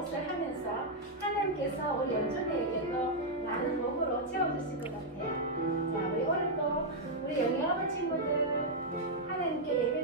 무엇을 하면서 하나님께서 우리 연준이에게도 많은 복으로 채워주실 것 같아요. 자, 우리 오늘도 우리 영예업을 친구들 하나님께 예배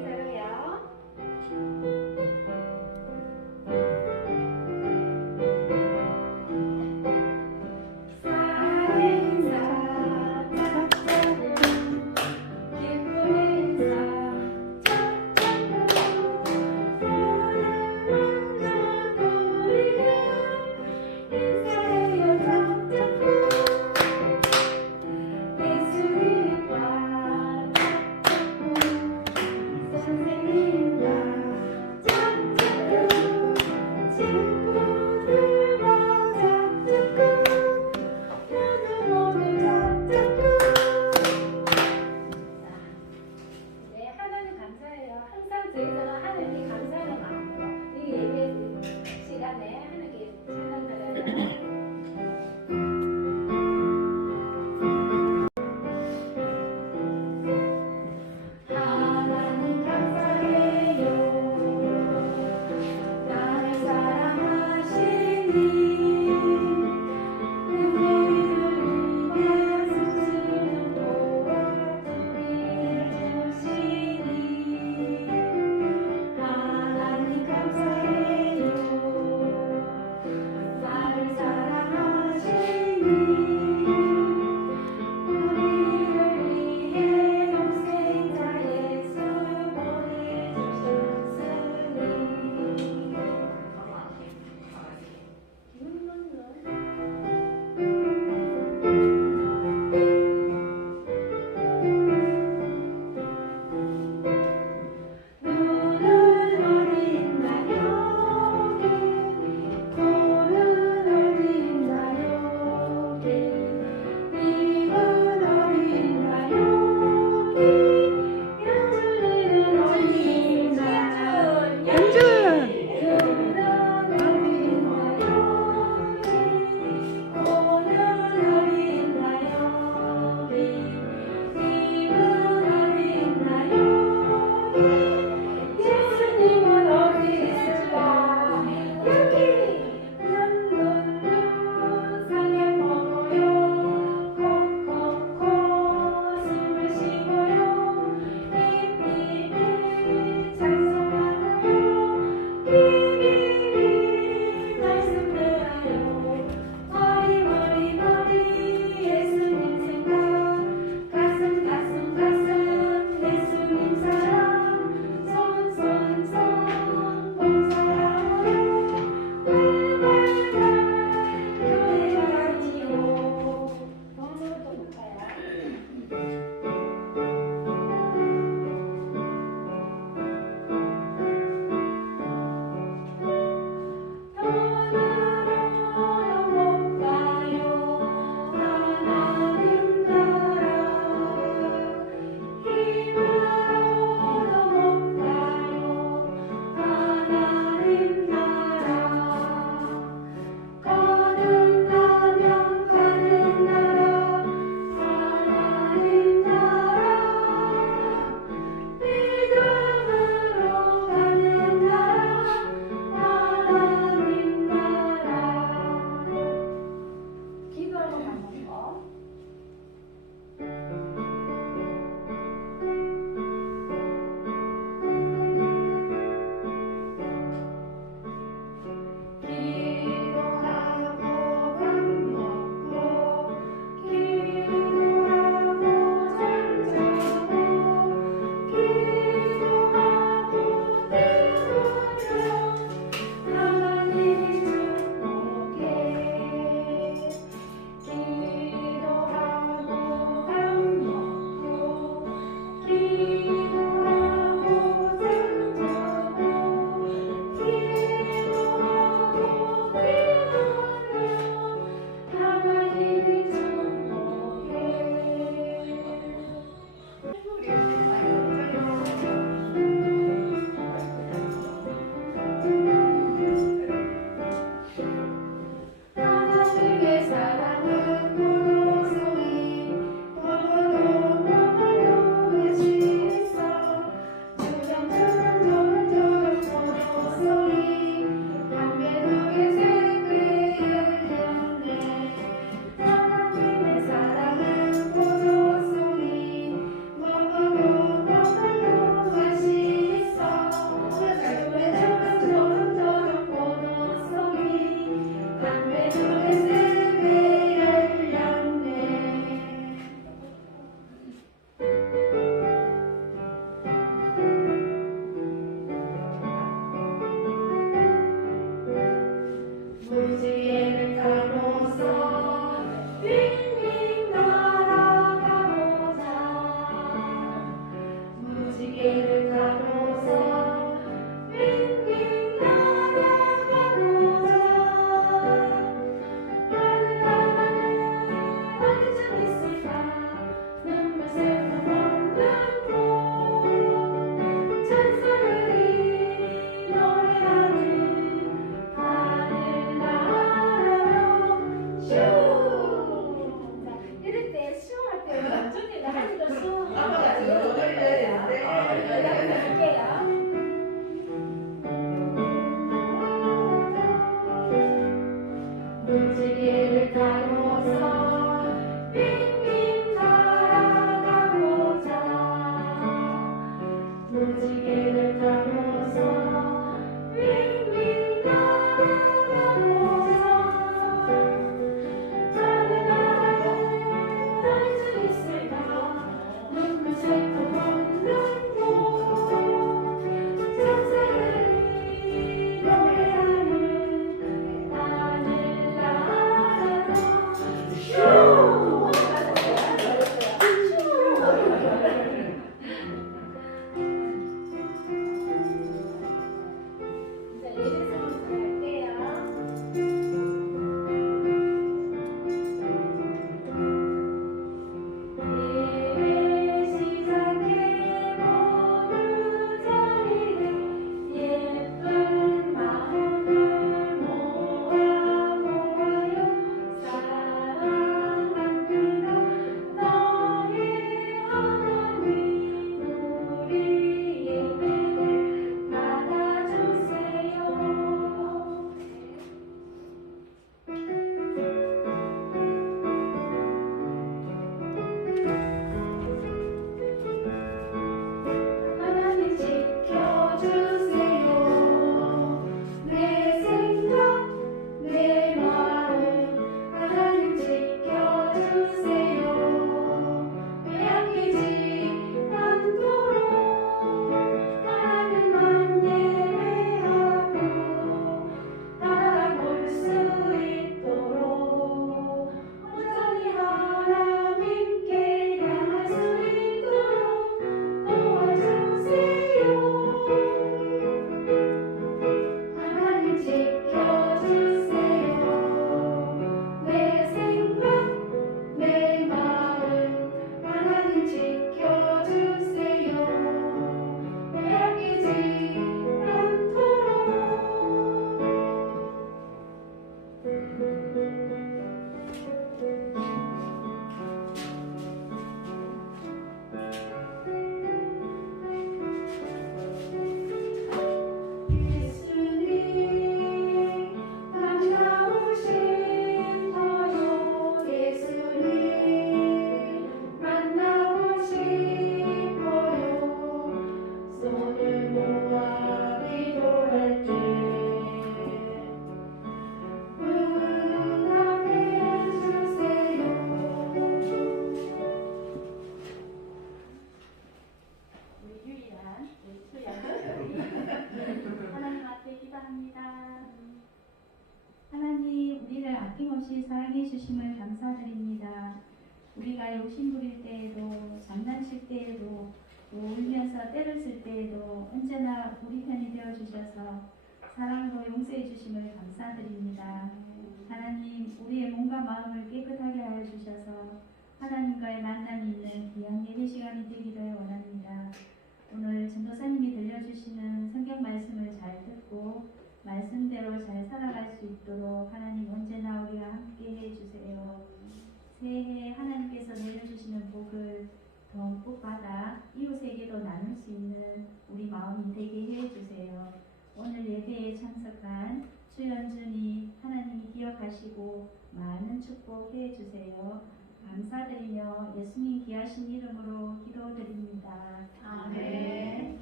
더 받아 이웃에게도 나눌 수 있는 우리 마음이 되게 해주세요. 오늘 예배에 참석한 주연준이 하나님이 기억하시고 많은 축복해 주세요. 감사드리며 예수님 귀하신 이름으로 기도드립니다. 아멘.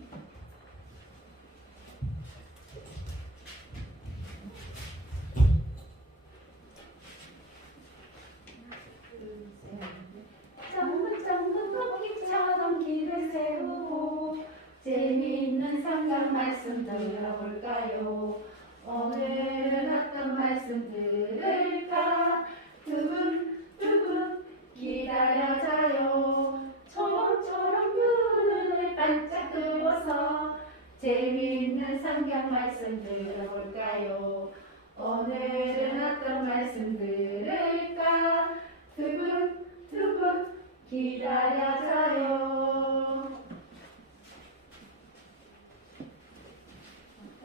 전문전문 토끼처럼 길을 세우고 재미있는 성경 말씀 들어볼까요? 오늘은 어떤 말씀 들을까? 두근두근 기다려져요. 초롱초롱 눈을 반짝 뜨고서 재미있는 성경 말씀 들어볼까요? 오늘은 어떤 말씀 들을까? 두근두근 기다려져요.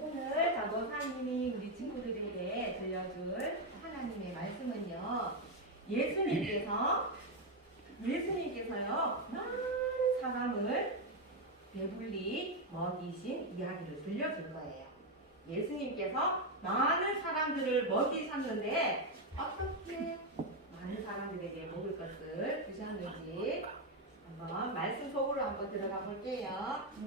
오늘 장도사님이 우리 친구들에게 들려줄 하나님의 말씀은요. 예수님께서 예수님께서요 많은 사람을 배불리 먹이신 이야기를 들려줄 거예요. 예수님께서 많은 사람들을 먹이셨는데 어떻게 많은 사람들에게 먹을 것을 주셨는지 한번 말씀 속으로 한번 들어가 볼게요.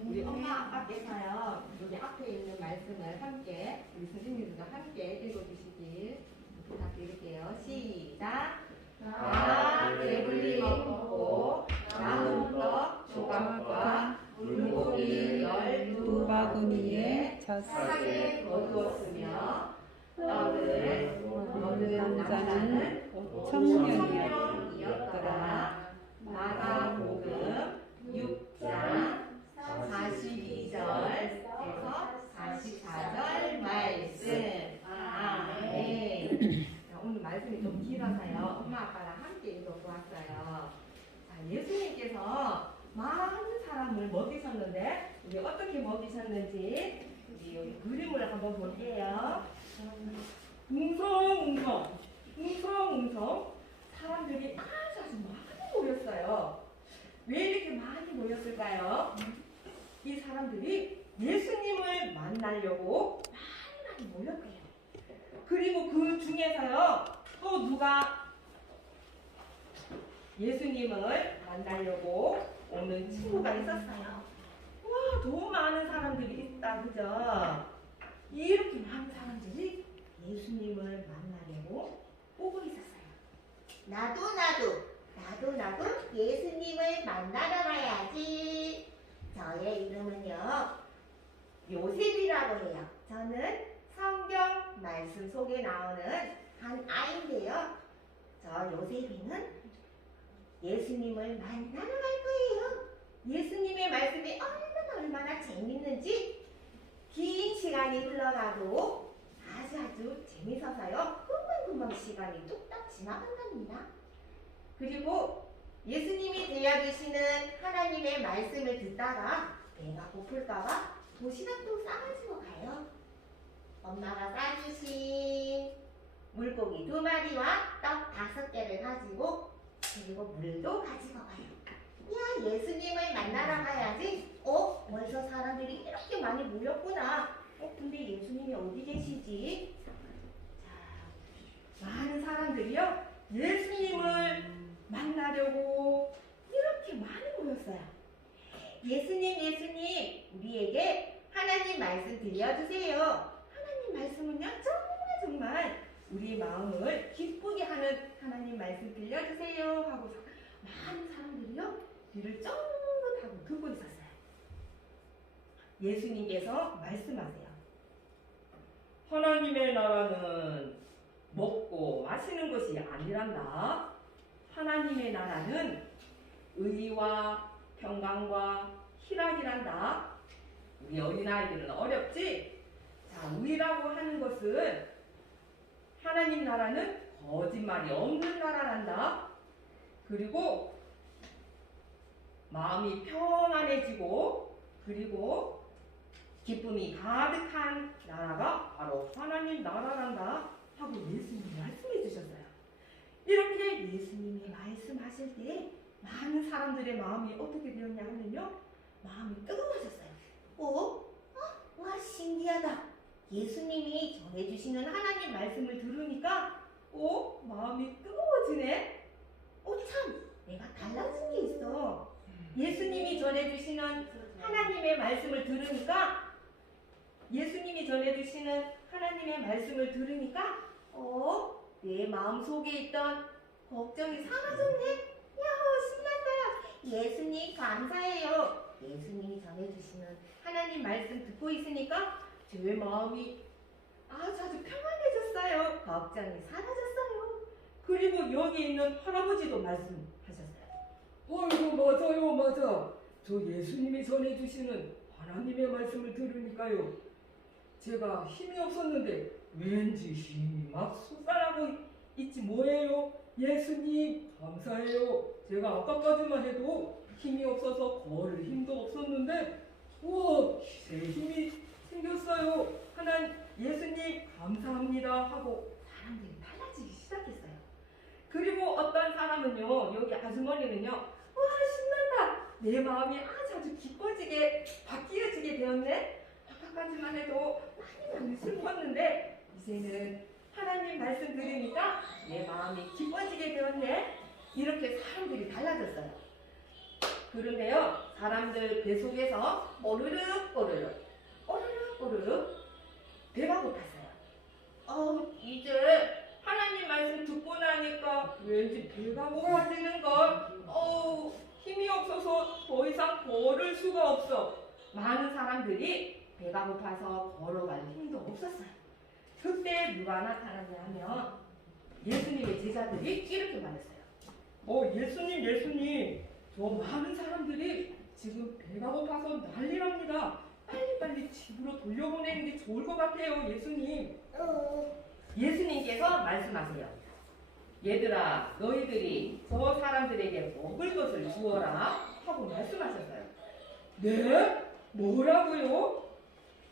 우리 엄마 아빠께서요 여기 앞에 있는 말씀을 함께 우리 선생님들과 함께 읽어주시길 부탁드릴게요. 시작. 나 배불리 먹고 남은 떡 조각과 물고기 열두 차게 거두었으며 떡을 먹은 남자는 청년이었더라. 마가복음 6장 42절에서 44절 말씀. 아멘. 자, 오늘 말씀이 좀 길어서요. 엄마 아빠랑 함께 읽어보았어요. 자, 예수님께서 많은 사람을 먹이셨는데 우리 어떻게 먹이셨는지 여기 그림을 한번 볼게요. 웅성웅성, 웅성웅성 사람들이 아주 많이 모였어요. 왜 이렇게 많이 모였을까요? 이 사람들이 예수님을 만나려고 많이 많이 모였대요. 그리고 그 중에서요, 또 누가 예수님을 만나려고 오는 친구가 있었어요. 와, 너무 많은 사람들이 있다, 그죠? 이렇게 많은 사람들이 예수님을 만나려고 오고 있었어요. 나도 나도 나도 나도 예수님을 만나러 가야지. 저의 이름은요 요셉이라고 해요. 저는 성경 말씀 속에 나오는 한 아이인데요. 저 요셉이는 예수님을 만나러 갈 거예요. 예수님의 말씀이 얼마나 재밌는지 긴 시간이 흘러가도 아주 아주 재밌어서요. 금방금방 시간이 뚝딱 지나간답니다. 그리고 예수님이 들려주시는 하나님의 말씀을 듣다가 배가 고플까봐 도시락도 싸가지고 가요. 엄마가 싸주신 물고기 두 마리와 떡 다섯 개를 가지고 그리고 물도 가지고 가요. 야 예수님을 만나러 가야지. 어? 벌써 사람들이 이렇게 많이 모였구나. 어 근데 예수님이 어디 계시지? 자, 많은 사람들이요, 예수님을 만나려고 이렇게 많이 모였어요. 예수님, 예수님, 우리에게 하나님 말씀 들려주세요. 하나님 말씀은요, 정말 정말 우리 마음을 기쁘게 하는 하나님 말씀 들려주세요 하고 많은 사람들이요, 귀를 쫑긋하고 듣고 있었어요. 예수님께서 말씀하세요. 하나님의 나라는 먹고 마시는 것이 아니란다. 하나님의 나라는 의와 평강과 희락이란다. 우리 어린아이들은 어렵지? 자, 의라고 하는 것은 하나님 나라는 거짓말이 없는 나라란다. 그리고 마음이 평안해지고 그리고 기쁨이 가득한 나라가 바로 하나님 나라란다 하고 예수님이 말씀해 주셨어요. 이렇게 예수님이 말씀하실 때 많은 사람들의 마음이 어떻게 되었냐 하면요. 마음이 뜨거워졌어요. 어? 어? 와 신기하다. 예수님이 전해주시는 하나님 말씀을 들으니까 어? 마음이 뜨거워지네? 어 참 내가 달라진 게 있어. 예수님이 전해주시는 하나님의 말씀을 들으니까 예수님이 전해주시는 하나님의 말씀을 들으니까 어? 내 마음 속에 있던 걱정이 사라졌네. 야호 신난다. 예수님 감사해요. 예수님이 전해주시는 하나님 말씀 듣고 있으니까 제 마음이 아주 아주 평안해졌어요. 걱정이 사라졌어요. 그리고 여기 있는 할아버지도 말씀하셨 아이고 맞아요 맞아 저 예수님이 전해주시는 하나님의 말씀을 들으니까요 제가 힘이 없었는데 왠지 힘이 막 솟아나고 있지 뭐예요 예수님 감사해요 제가 아까까지만 해도 힘이 없어서 걸을 힘도 없었는데 우와 새 힘이 생겼어요 하나님 예수님 감사합니다 하고 사람들이 달라지기 시작했어요. 그리고 어떤 사람은요, 여기 아주머니는요! 내 마음이 아주 아주 기뻐지게, 바뀌어지게 되었네? 아까까지만 해도 많이 많이 슬펐는데, 이제는 하나님 말씀 들으니까 내 마음이 기뻐지게 되었네? 이렇게 사람들이 달라졌어요. 그런데요, 사람들 배 속에서 오르륵 오르륵, 오르륵 오르륵 배가 고팠어요. 어, 이제 하나님 말씀 듣고 나니까 왠지 배가 고파지는 걸. 어우, 힘이 없어서 더 이상 걸을 수가 없어. 많은 사람들이 배가 고파서 걸어갈 힘도 없었어요. 그때 누가 나타났냐 하면 예수님의 제자들이 이렇게 말했어요. 어, 예수님, 예수님. 저 많은 사람들이 지금 배가 고파서 난리랍니다. 빨리빨리 집으로 돌려보내는 게 좋을 것 같아요, 예수님. 예수님께서 말씀하세요. 얘들아, 너희들이 저 사람들에게 먹을 것을 주어라 하고 말씀하셨어요. 네? 뭐라고요?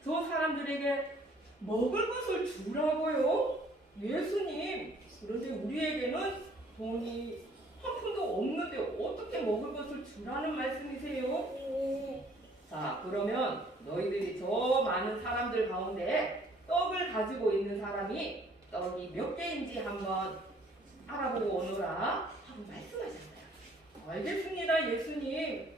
저 사람들에게 먹을 것을 주라고요? 예수님, 그런데 우리에게는 돈이 한 푼도 없는데 어떻게 먹을 것을 주라는 말씀이세요? 자, 그러면 너희들이 저 많은 사람들 가운데 떡을 가지고 있는 사람이 떡이 몇 개인지 한번 알아보고 오너라 하고 말씀하셨어요. 알겠습니다, 예수님.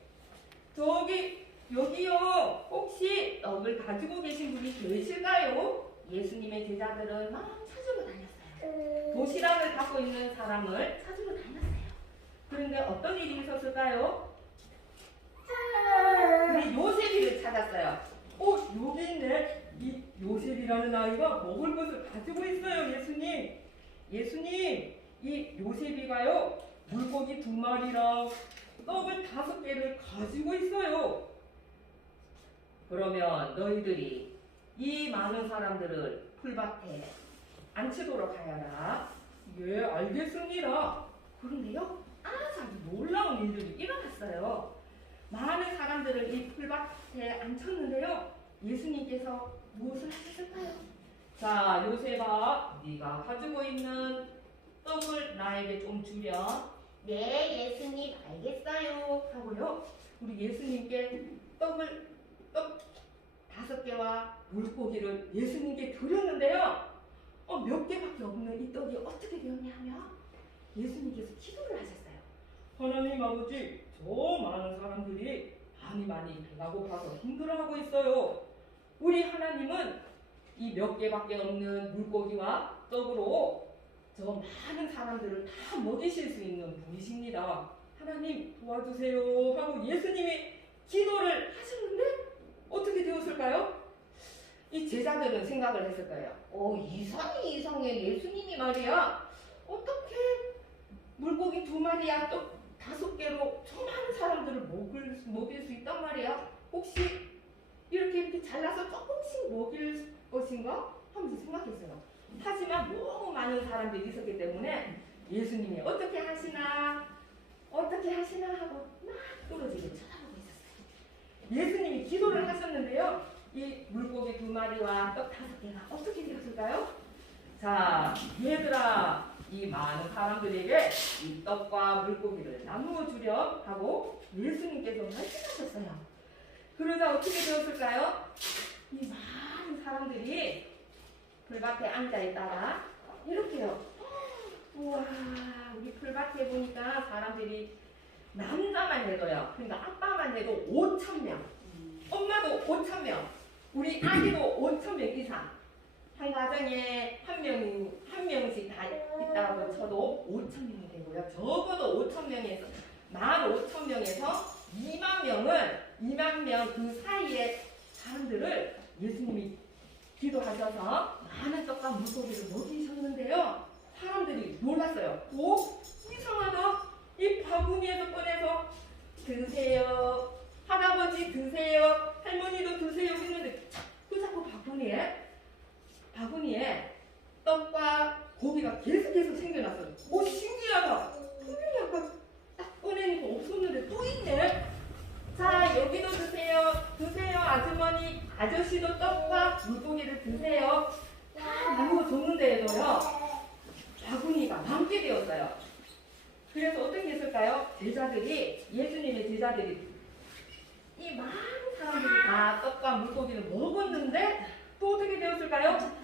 저기 여기요. 혹시 떡을 가지고 계신 분이 계실까요? 예수님의 제자들은 막 찾으러 다녔어요. 도시락을 갖고 있는 사람을 찾으러 다녔어요. 그런데 어떤 일이 있었을까요? 우리 요셉이를 찾았어요. 어, 여기 있네. 이 요셉이라는 아이가 먹을 것을 가지고 있어요, 예수님. 예수님, 이 요셉이가요, 물고기 두 마리랑 떡을 다섯 개를 가지고 있어요. 그러면 너희들이 이 많은 사람들을 풀밭에 앉히도록 하여라. 예, 알겠습니다. 그런데요, 아주 놀라운 일들이 일어났어요. 많은 사람들을 이 풀밭에 앉혔는데요. 예수님께서 무엇을 하셨을까요? 자, 요셉아, 네가 가지고 있는 떡을 나에게 좀 주렴. 네, 예수님 알겠어요. 하고요. 우리 예수님께 떡을 떡 다섯 개와 물고기를 예수님께 드렸는데요. 어, 몇 개밖에 없는 이 떡이 어떻게 되었냐 하면 예수님께서 기도를 하셨어요. 하나님 아버지, 저 많은 사람들이 많이 많이 배가 고파서 힘들어하고 있어요. 우리 하나님은 이 몇 개밖에 없는 물고기와 떡으로 저 많은 사람들을 다 먹이실 수 있는 분이십니다. 하나님 도와주세요 하고 예수님이 기도를 하셨는데 어떻게 되었을까요? 이 제자들은 생각을 했을 거예요. 어, 이상해, 이상해. 예수님이 말이야. 어떻게 물고기 두 마리야 또 다섯 개로 저 많은 사람들을 먹을, 수- 먹일 수 있단 말이야. 혹시 이렇게 이렇게 잘라서 조금씩 먹일 것인가? 하면서 생각했어요. 하지만 너무 많은 사람들이 있었기 때문에 예수님이 어떻게 하시나, 어떻게 하시나 하고 막 떨어지게 쳐다보고 있었어요. 예수님이 기도를 하셨는데요. 이 물고기 두 마리와 떡 다섯 개가 어떻게 되었을까요? 자, 얘들아, 이 많은 사람들에게 이 떡과 물고기를 나누어 주렴 하고 예수님께서 말씀하셨어요. 그러자 어떻게 되었을까요? 이 많은 사람들이 풀밭에 앉아 있다가 이렇게요. 우와, 우리 풀밭에 보니까 사람들이 남자만 해도요. 그러니까 아빠만 해도 5천 명, 엄마도 5천 명, 우리 아기도 5천 명 이상. 한 가정에 한 명이 한 명씩 다 있다고 쳐도 5천 명이 되고요. 적어도 5천 명에서 만 5천 명에서 2만 명을 2만 명 그 사이에 사람들을 예수님이 기도하셔서 많은 떡과 물고기를 먹이셨는데요. 사람들이 놀랐어요. 오 이상하다. 이 바구니에서 꺼내서 드세요. 할아버지 드세요. 할머니도 드세요. 했는데 자꾸 자꾸 바구니에 바구니에 떡과 고기가 계속해서 생겨났어요. 오 신기하다. 분명히 아까 딱 꺼내니까 없었는데 또 있네. 자 여기도 드세요. 드세요 아주머니 아저씨도 떡과 물고기를 드세요. 다 나누어 줬는데도요 바구니가 남게 되었어요. 그래서 어떻게 했을까요? 제자들이 예수님의 제자들이 이 많은 사람들이 다 떡과 물고기를 먹었는데 또 어떻게 되었을까요?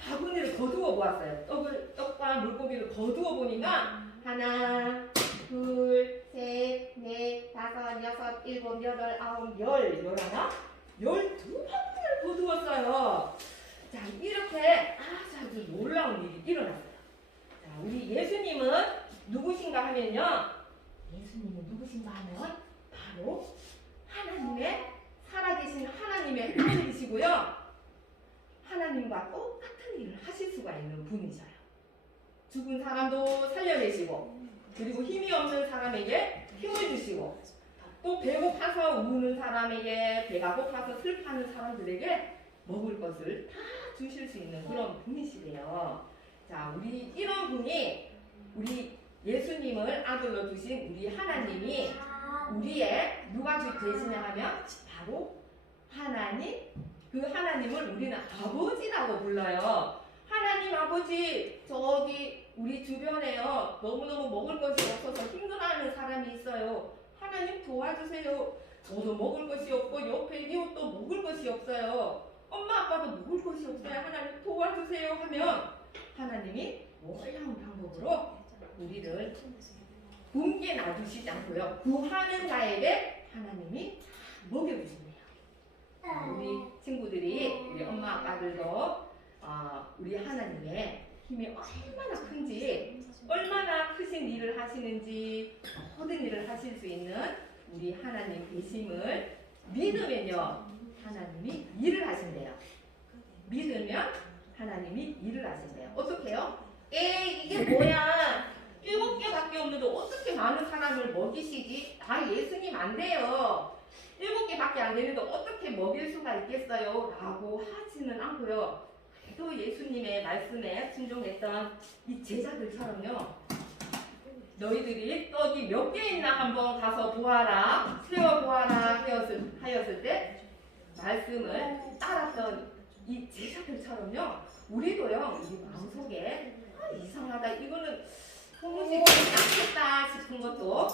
바구니를 거두어 보았어요. 떡을 떡과 물고기를 거두어 보니까 하나, 둘, 셋, 넷, 다섯, 여섯, 일곱, 여덟, 아홉, 열, 열하나, 열두 바구니를 거두었어요. 자 이렇게 아주 아주 놀라운 일이 일어났어요. 자 우리 예수님은 누구신가 하면요. 예수님은 누구신가 하면 바로 하나님의 살아계신 하나님의 아들이시고요. 하나님과 똑같은 일을 하실 수가 있는 분이셔요. 죽은 사람도 살려내시고, 그리고 힘이 없는 사람에게 힘을 주시고, 또 배고파서 우는 사람에게, 배가 고파서 슬퍼하는 사람들에게 먹을 것을 다 주실 수 있는 그런 분이시래요. 자, 우리 이런 분이 우리 예수님을 아들로 두신 우리 하나님이 우리의 누가 주 되시냐 하면 바로 하나님 그 하나님을 우리는 아버지라고 불러요. 하나님 아버지 저기 우리 주변에요 너무너무 먹을 것이 없어서 힘들어하는 사람이 있어요. 하나님 도와주세요. 저도 먹을 것이 없고 옆에 이웃도 먹을 것이 없어요. 엄마 아빠도 먹을 것이 없어요. 하나님 도와주세요 하면 하나님이 놀라운 방법으로 우리를 굶게 놔두시지 않고요. 구하는 자에게 하나님이. 자, 우리 친구들이 우리 엄마 아빠들도 어, 우리 하나님의 힘이 얼마나 큰지 얼마나 크신 일을 하시는지 모든 일을 하실 수 있는 우리 하나님 계심을 믿으면요 하나님이 일을 하신대요. 믿으면 하나님이 일을 하신대요. 어떻게요? 에이 이게 뭐야? 일곱 개밖에 없는데 어떻게 많은 사람을 먹이시지? 아 예수님 안 돼요. 일곱 개밖에 안 되는데 어떻게 먹일 수가 있겠어요? 라고 하지는 않고요. 그래도 예수님의 말씀에 순종했던 이 제자들처럼요. 너희들이 떡이 몇 개 있나 한번 가서 보아라, 세워 보아라 하였을, 하였을 때 말씀을 따랐던 이 제자들처럼요. 우리도요, 우리 마음속에 아, 이상하다, 이거는 소문이 되지 않겠다 싶은 것도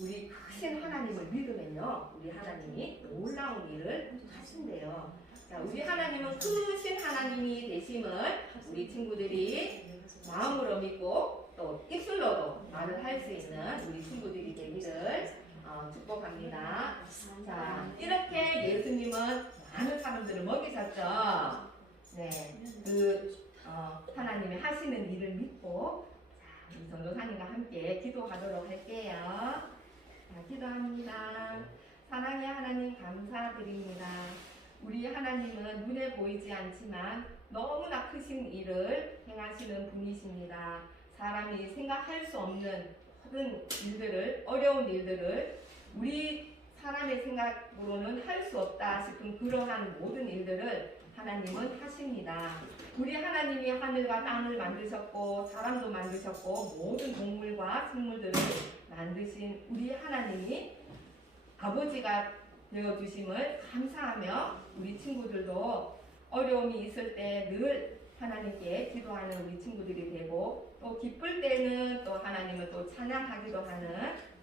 우리 크신 하나님을 믿으면요, 우리 하나님이 놀라운 일을 하신대요. 자, 우리 하나님은 크신 하나님이 되심을 우리 친구들이 마음으로 믿고 또 입술로도 말을 할 수 있는 우리 친구들이 되기를 어, 축복합니다. 자, 이렇게 예수님은 많은 사람들을 먹이셨죠. 네, 그 어, 하나님이 하시는 일을 믿고 전도사님과 함께 기도하도록 할게요. 자, 기도합니다. 사랑의 하나님 감사드립니다. 우리 하나님은 눈에 보이지 않지만 너무나 크신 일을 행하시는 분이십니다. 사람이 생각할 수 없는 모든 일들을 어려운 일들을 우리 사람의 생각으로는 할 수 없다 싶은 그러한 모든 일들을 하나님은 하십니다. 우리 하나님이 하늘과 땅을 만드셨고 사람도 만드셨고 모든 동물과 생물들을 만드신 우리 하나님이 아버지가 되어 주심을 감사하며 우리 친구들도 어려움이 있을 때 늘 하나님께 기도하는 우리 친구들이 되고 또 기쁠 때는 또 하나님을 또 찬양하기도 하는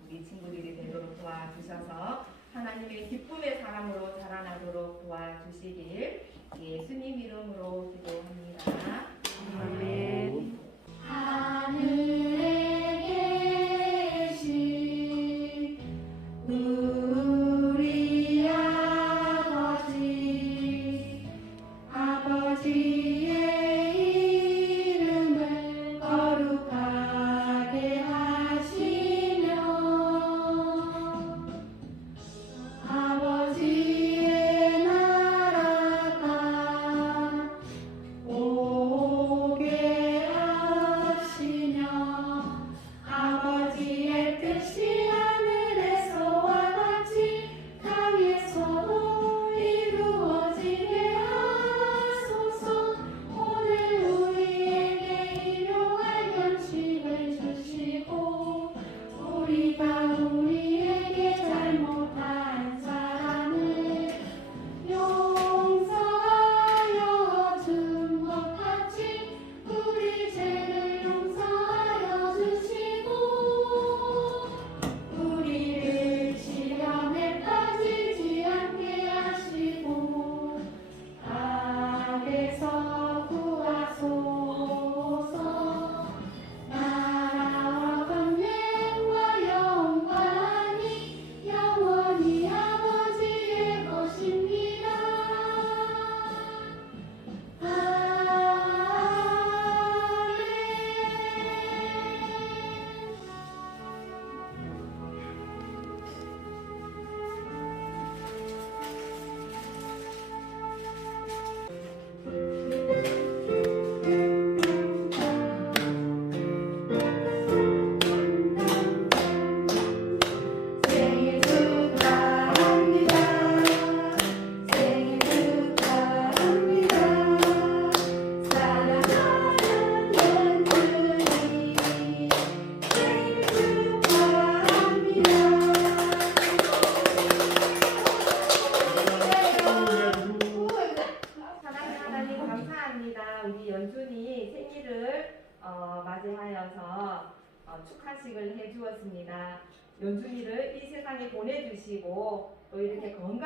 우리 친구들이 되도록 도와주셔서 하나님의 기쁨의 사람으로 자라나도록 도와주시길 예수님 이름으로 기도합니다. 아멘. 하늘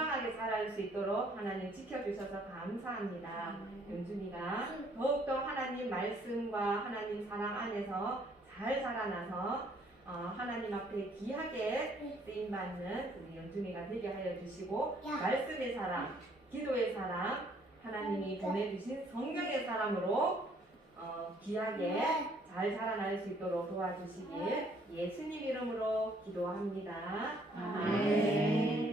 건강하게 자랄 수 있도록 하나님 지켜주셔서 감사합니다. 연준이가 더욱더 하나님 말씀과 하나님 사랑 안에서 잘 자라나서 어, 하나님 앞에 귀하게 쓰임 받는 우리 연준이가 되게 하여 주시고 말씀의 사랑, 기도의 사랑, 하나님이 보내주신 성령의 사람으로 어, 귀하게 잘 자라날 수 있도록 도와주시길 예수님 이름으로 기도합니다. 아멘.